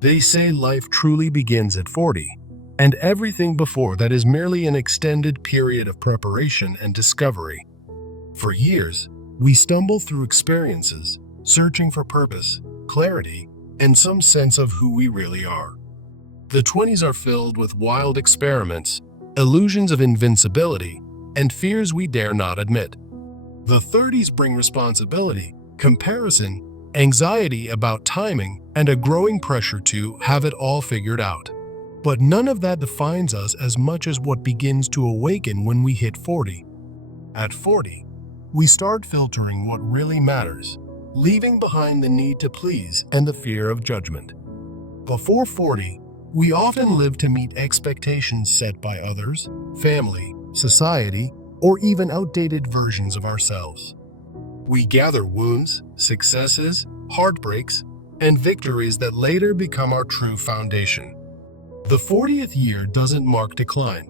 They say life truly begins at 40, and everything before that is merely an extended period of preparation and discovery. For years, we stumble through experiences, searching for purpose, clarity, and some sense of who we really are. The 20s are filled with wild experiments, illusions of invincibility, and fears we dare not admit. The 30s bring responsibility, comparison, anxiety about timing, and a growing pressure to have it all figured out. But none of that defines us as much as what begins to awaken when we hit 40. At 40, we start filtering what really matters, leaving behind the need to please and the fear of judgment. Before 40, we often live to meet expectations set by others, family, society, or even outdated versions of ourselves. We gather wounds, successes, heartbreaks, and victories that later become our true foundation. The 40th year doesn't mark decline.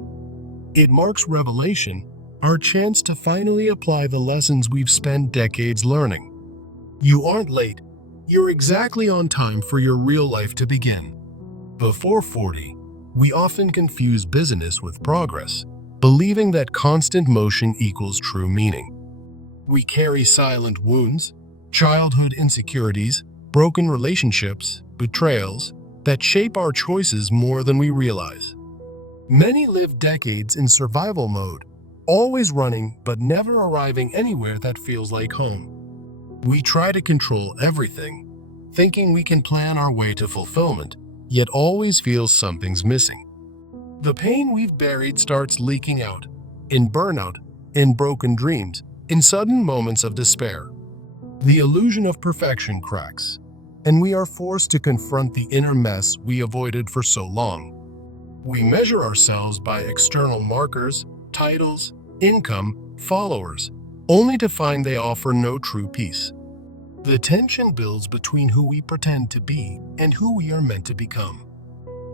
It marks revelation, our chance to finally apply the lessons we've spent decades learning. You aren't late. You're exactly on time for your real life to begin. Before 40, we often confuse business with progress, believing that constant motion equals true meaning. We carry silent wounds, childhood insecurities, broken relationships, betrayals, that shape our choices more than we realize. Many live decades in survival mode, always running but never arriving anywhere that feels like home. We try to control everything, thinking we can plan our way to fulfillment, yet always feel something's missing. The pain we've buried starts leaking out, in burnout, in broken dreams, in sudden moments of despair. The illusion of perfection cracks, and we are forced to confront the inner mess we avoided for so long. We measure ourselves by external markers, titles, income, followers, only to find they offer no true peace. The tension builds between who we pretend to be and who we are meant to become.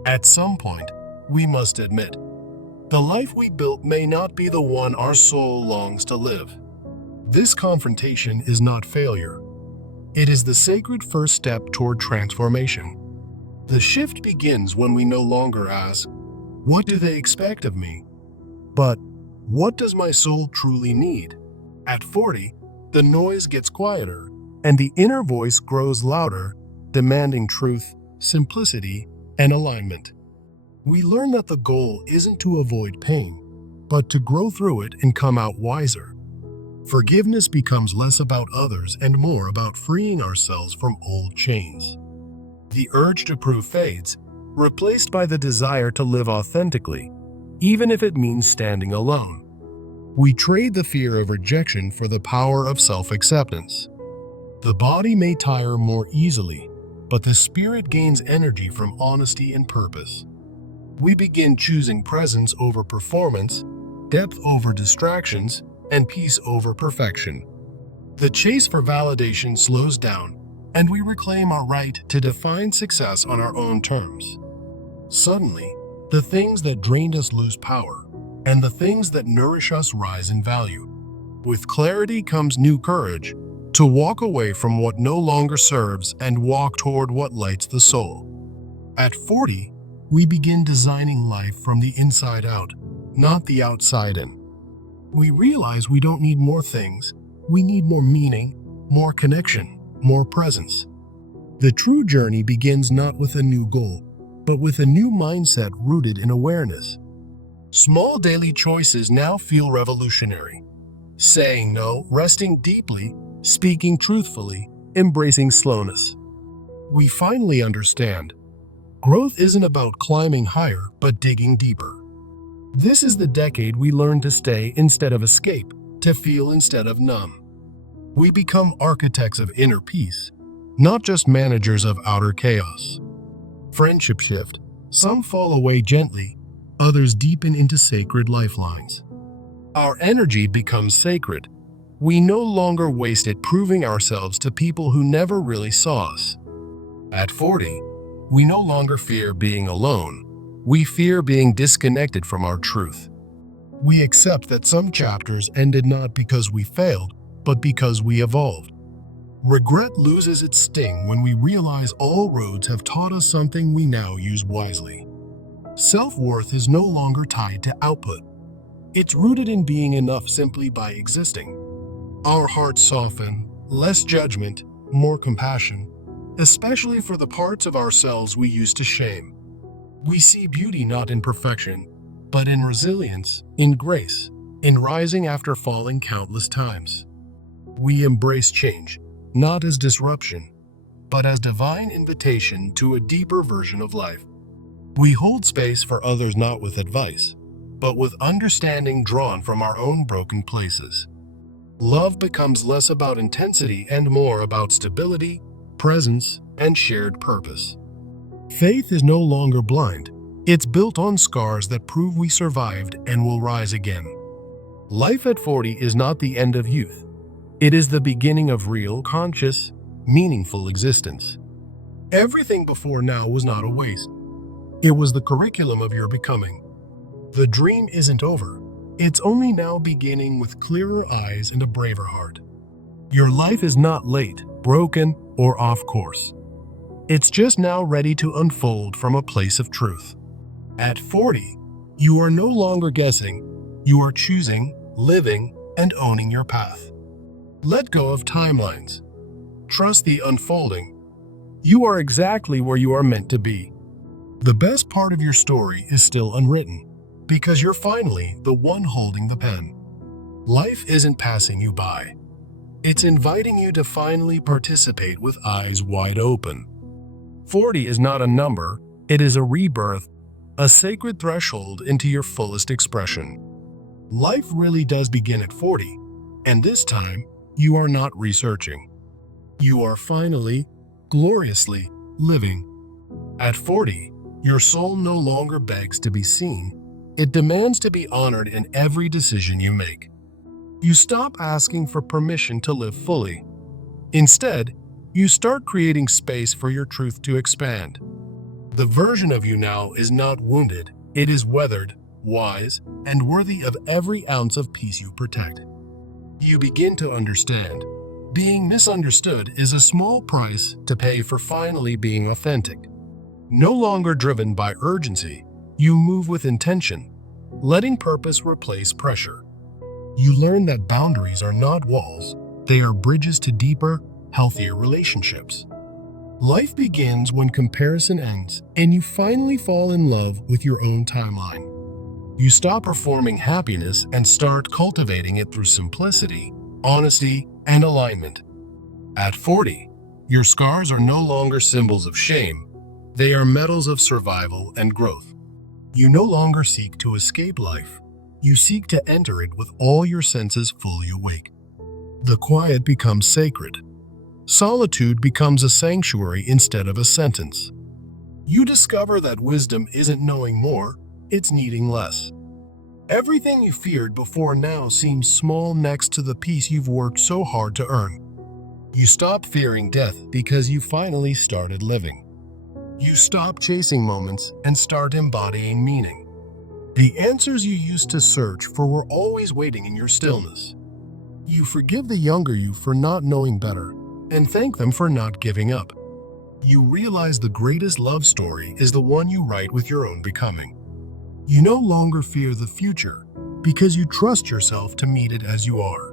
At some point, we must admit, the life we built may not be the one our soul longs to live. This confrontation is not failure. It is the sacred first step toward transformation. The shift begins when we no longer ask, "What do they expect of me?" but, "What does my soul truly need?" At 40, the noise gets quieter, and the inner voice grows louder, demanding truth, simplicity, and alignment. We learn that the goal isn't to avoid pain, but to grow through it and come out wiser. Forgiveness becomes less about others and more about freeing ourselves from old chains. The urge to prove fades, replaced by the desire to live authentically, even if it means standing alone. We trade the fear of rejection for the power of self-acceptance. The body may tire more easily, but the spirit gains energy from honesty and purpose. We begin choosing presence over performance, depth over distractions, and peace over perfection. The chase for validation slows down, and we reclaim our right to define success on our own terms. Suddenly, the things that drained us lose power, and the things that nourish us rise in value. With clarity comes new courage, to walk away from what no longer serves and walk toward what lights the soul. At 40, we begin designing life from the inside out, not the outside in. We realize we don't need more things, we need more meaning, more connection, more presence. The true journey begins not with a new goal, but with a new mindset rooted in awareness. Small daily choices now feel revolutionary. Saying no, resting deeply, speaking truthfully, embracing slowness. We finally understand. Growth isn't about climbing higher, but digging deeper. This is the decade we learn to stay instead of escape, to feel instead of numb. We become architects of inner peace, not just managers of outer chaos. Friendship shift. Some fall away gently, others deepen into sacred lifelines. Our energy becomes sacred. We no longer waste it proving ourselves to people who never really saw us. At 40, we no longer fear being alone. We fear being disconnected from our truth. We accept that some chapters ended not because we failed, but because we evolved. Regret loses its sting when we realize all roads have taught us something we now use wisely. Self-worth is no longer tied to output. It's rooted in being enough simply by existing. Our hearts soften, less judgment, more compassion, especially for the parts of ourselves we used to shame. We see beauty not in perfection, but in resilience, in grace, in rising after falling countless times. We embrace change, not as disruption, but as divine invitation to a deeper version of life. We hold space for others not with advice, but with understanding drawn from our own broken places. Love becomes less about intensity and more about stability, presence, and shared purpose. Faith is no longer blind. It's built on scars that prove we survived and will rise again. Life at 40 is not the end of youth. It is the beginning of real, conscious, meaningful existence. Everything before now was not a waste. It was the curriculum of your becoming. The dream isn't over. It's only now beginning with clearer eyes and a braver heart. Your life is not late, broken, or off course. It's just now ready to unfold from a place of truth. At 40, you are no longer guessing. You are choosing, living, and owning your path. Let go of timelines. Trust the unfolding. You are exactly where you are meant to be. The best part of your story is still unwritten, because you're finally the one holding the pen. Life isn't passing you by. It's inviting you to finally participate with eyes wide open. 40 is not a number, it is a rebirth, a sacred threshold into your fullest expression. Life really does begin at 40, and this time, you are not researching. You are finally, gloriously living. At 40, your soul no longer begs to be seen. It demands to be honored in every decision you make. You stop asking for permission to live fully. Instead, you start creating space for your truth to expand. The version of you now is not wounded. It is weathered, wise, and worthy of every ounce of peace you protect. You begin to understand. Being misunderstood is a small price to pay for finally being authentic. No longer driven by urgency, you move with intention, letting purpose replace pressure. You learn that boundaries are not walls, they are bridges to deeper, healthier relationships. Life begins when comparison ends, and you finally fall in love with your own timeline. You stop performing happiness and start cultivating it through simplicity, honesty, and alignment. At 40, your scars are no longer symbols of shame. They are medals of survival and growth. You no longer seek to escape life. You seek to enter it with all your senses fully awake. The quiet becomes sacred. Solitude becomes a sanctuary instead of a sentence. You discover that wisdom isn't knowing more, it's needing less. Everything you feared before now seems small next to the peace you've worked so hard to earn. You stop fearing death because you finally started living. You stop chasing moments and start embodying meaning. The answers you used to search for were always waiting in your stillness. You forgive the younger you for not knowing better and thank them for not giving up. You realize the greatest love story is the one you write with your own becoming. You no longer fear the future because you trust yourself to meet it as you are.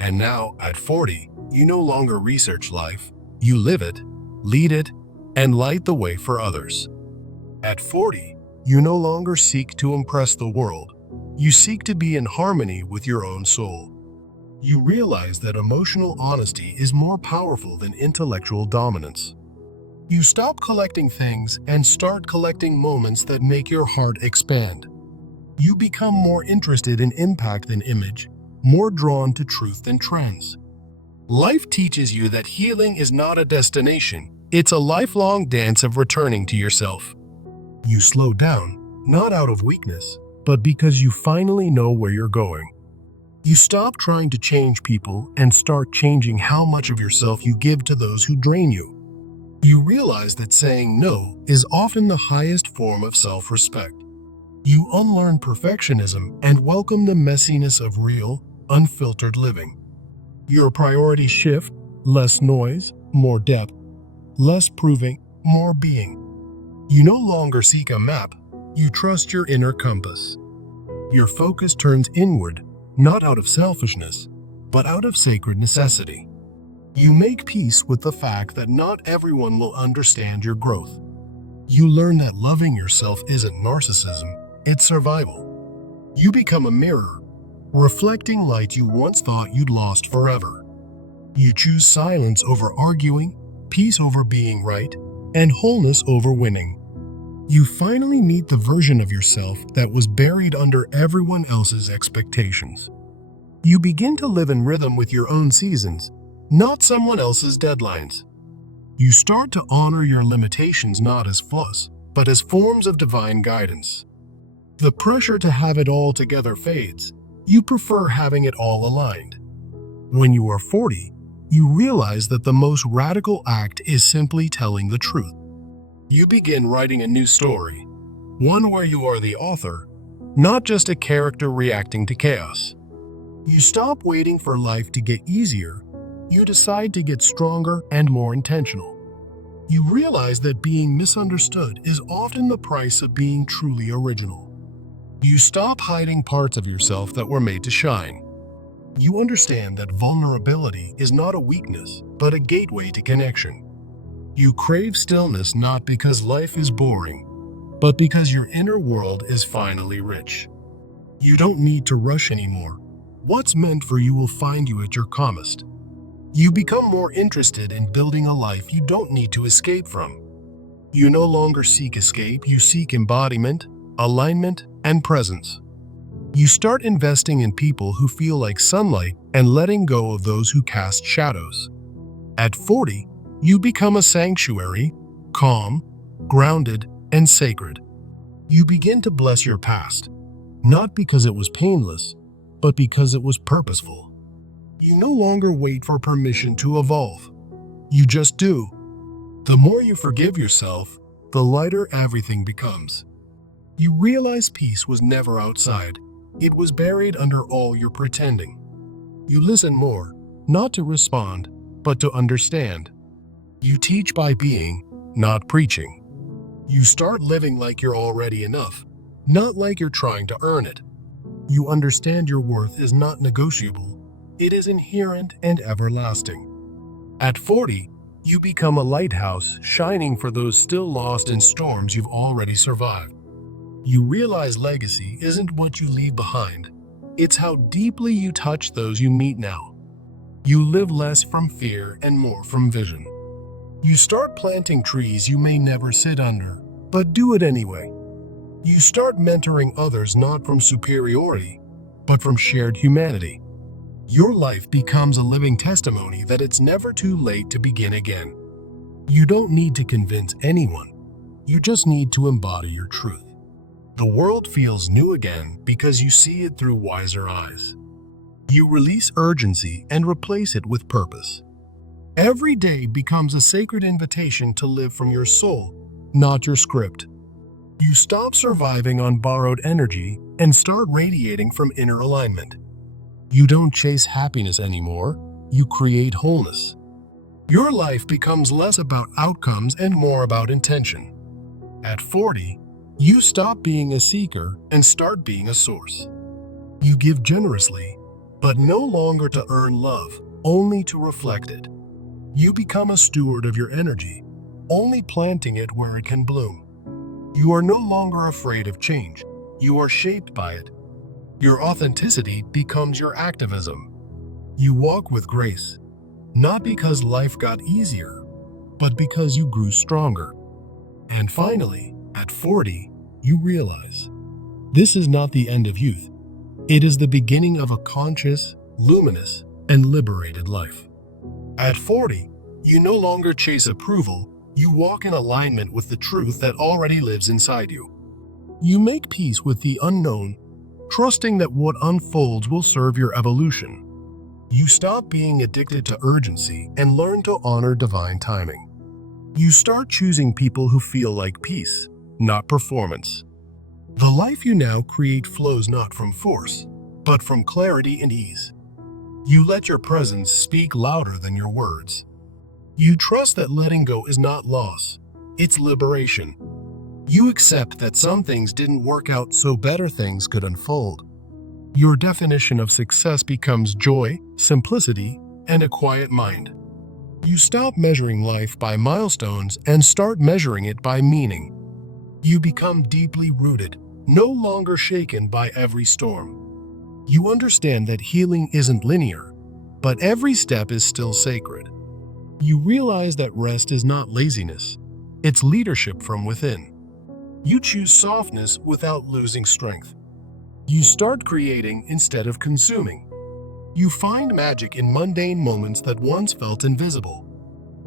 And now, at 40, you no longer research life. You live it, lead it, and light the way for others. At 40, you no longer seek to impress the world. You seek to be in harmony with your own soul. You realize that emotional honesty is more powerful than intellectual dominance. You stop collecting things and start collecting moments that make your heart expand. You become more interested in impact than image, more drawn to truth than trends. Life teaches you that healing is not a destination, it's a lifelong dance of returning to yourself. You slow down, not out of weakness, but because you finally know where you're going. You stop trying to change people and start changing how much of yourself you give to those who drain you. You realize that saying no is often the highest form of self-respect. You unlearn perfectionism and welcome the messiness of real, unfiltered living. Your priorities shift, Less noise, more depth. Less proving, more being. You no longer seek a map, you trust your inner compass. Your focus turns inward, not out of selfishness, but out of sacred necessity. You make peace with the fact that not everyone will understand your growth. You learn that loving yourself isn't narcissism, it's survival. You become a mirror, reflecting light you once thought you'd lost forever. You choose silence over arguing, peace over being right, and wholeness over winning. You finally meet the version of yourself that was buried under everyone else's expectations. You begin to live in rhythm with your own seasons, not someone else's deadlines. You start to honor your limitations not as flaws, but as forms of divine guidance. The pressure to have it all together fades. You prefer having it all aligned. When you are 40, you realize that the most radical act is simply telling the truth. You begin writing a new story, one where you are the author, not just a character reacting to chaos. You stop waiting for life to get easier. You decide to get stronger and more intentional. You realize that being misunderstood is often the price of being truly original. You stop hiding parts of yourself that were made to shine. You understand that vulnerability is not a weakness, but a gateway to connection. You crave stillness not because life is boring, but because your inner world is finally rich. You don't need to rush anymore. What's meant for you will find you at your calmest. You become more interested in building a life you don't need to escape from. You no longer seek escape, you seek embodiment, alignment, and presence. You start investing in people who feel like sunlight and letting go of those who cast shadows. At 40, you become a sanctuary, calm, grounded, and sacred. You begin to bless your past, not because it was painless, but because it was purposeful. You no longer wait for permission to evolve. You just do. The more you forgive yourself, the lighter everything becomes. You realize peace was never outside. It was buried under all your pretending. You listen more, not to respond, but to understand. You teach by being, not preaching. You start living like you're already enough, not like you're trying to earn it. You understand your worth is not negotiable. It is inherent and everlasting. At 40, you become a lighthouse shining for those still lost in storms you've already survived. You realize legacy isn't what you leave behind. It's how deeply you touch those you meet now. You live less from fear and more from vision. You start planting trees you may never sit under, but do it anyway. You start mentoring others not from superiority, but from shared humanity. Your life becomes a living testimony that it's never too late to begin again. You don't need to convince anyone. You just need to embody your truth. The world feels new again because you see it through wiser eyes. You release urgency and replace it with purpose. Every day becomes a sacred invitation to live from your soul, not your script. You stop surviving on borrowed energy and start radiating from inner alignment. You don't chase happiness anymore, you create wholeness. Your life becomes less about outcomes and more about intention. At 40, you stop being a seeker and start being a source. You give generously, but no longer to earn love, only to reflect it. You become a steward of your energy, only planting it where it can bloom. You are no longer afraid of change, you are shaped by it. Your authenticity becomes your activism. You walk with grace, not because life got easier, but because you grew stronger. And finally, at 40, you realize this is not the end of youth. It is the beginning of a conscious, luminous, and liberated life. At 40, you no longer chase approval, you walk in alignment with the truth that already lives inside you. You make peace with the unknown, trusting that what unfolds will serve your evolution. You stop being addicted to urgency and learn to honor divine timing. You start choosing people who feel like peace, not performance. The life you now create flows not from force, but from clarity and ease. You let your presence speak louder than your words. You trust that letting go is not loss, it's liberation. You accept that some things didn't work out so better things could unfold. Your definition of success becomes joy, simplicity, and a quiet mind. You stop measuring life by milestones and start measuring it by meaning. You become deeply rooted, no longer shaken by every storm. You understand that healing isn't linear, but every step is still sacred. You realize that rest is not laziness, it's leadership from within. You choose softness without losing strength. You start creating instead of consuming. You find magic in mundane moments that once felt invisible.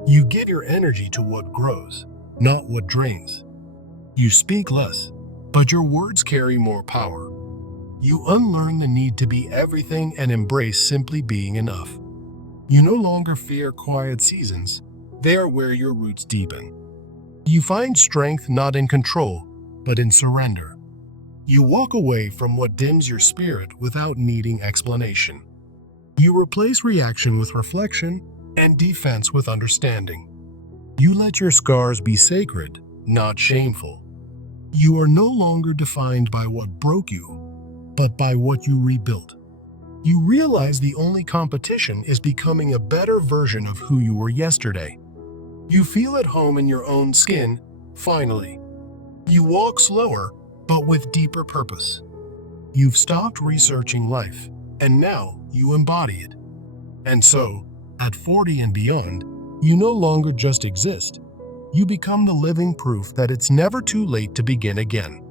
You give your energy to what grows, not what drains. You speak less, but your words carry more power. You unlearn the need to be everything and embrace simply being enough. You no longer fear quiet seasons, they are where your roots deepen. You find strength not in control, but in surrender. You walk away from what dims your spirit without needing explanation. You replace reaction with reflection and defense with understanding. You let your scars be sacred, not shameful. You are no longer defined by what broke you, but by what you rebuilt. You realize the only competition is becoming a better version of who you were yesterday. You feel at home in your own skin, finally. You walk slower, but with deeper purpose. You've stopped researching life, and now you embody it. And so, at 40 and beyond, you no longer just exist. You become the living proof that it's never too late to begin again.